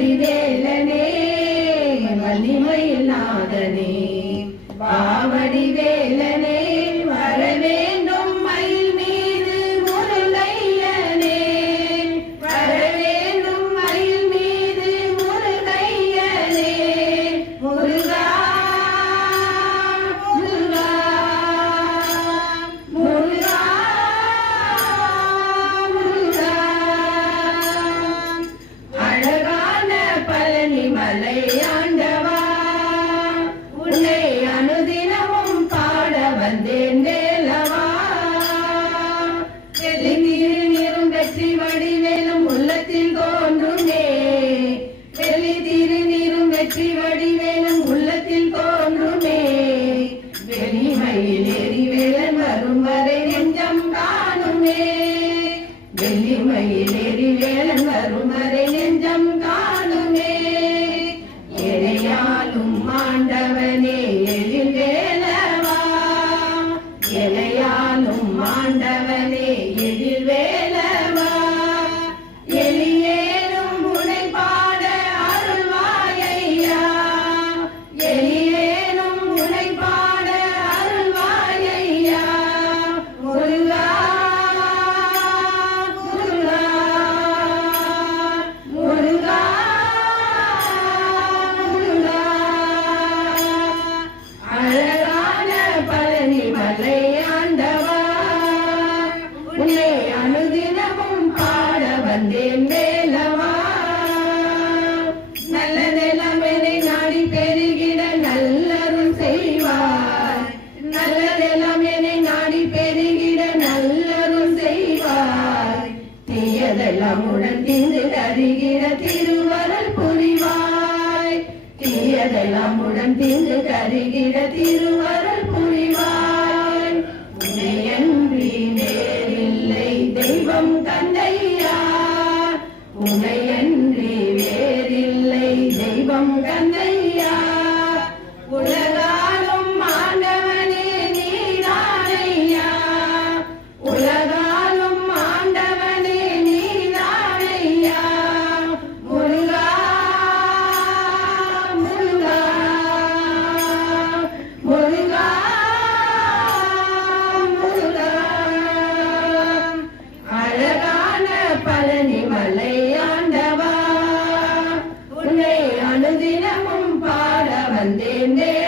வடிவேலனே வலிமையில் நாதனே வா வந்தேன் வேலவா வெளிநீர் நீரும் வெற்றி வடிவேலும் உள்ளத்தில் தோன்றுமே. வெளி நீரும் வெற்றி வடிவேலும் உள்ளத்தில் தோன்றுமே. வெளிமையில் எரிவேலன் வரும் வரை நெஞ்சம் காணுமே. வெள்ளிமையில் எரிவேலன் வரும் வரை நெஞ்சம் காணுமே. மாண்டவனே ஆண்டவனே உன்னை அனுதினமும் பாட வந்தேன் மேலவா? நல்ல நிலமெனை நாடி பெருகிட நல்லருள் செய்வார் நல்ல நிலமெனை நாடி பெருகிட நல்லருள் செய்வார் தீயதெல்லாம் உடன் தீர்ந்து தருகிற திருவரல் புரிவாய். தீயதெல்லாம் உடன் தீர்ந்து தருகிற திருவரல் தெய்வம் பாட வந்தேன் வேலவா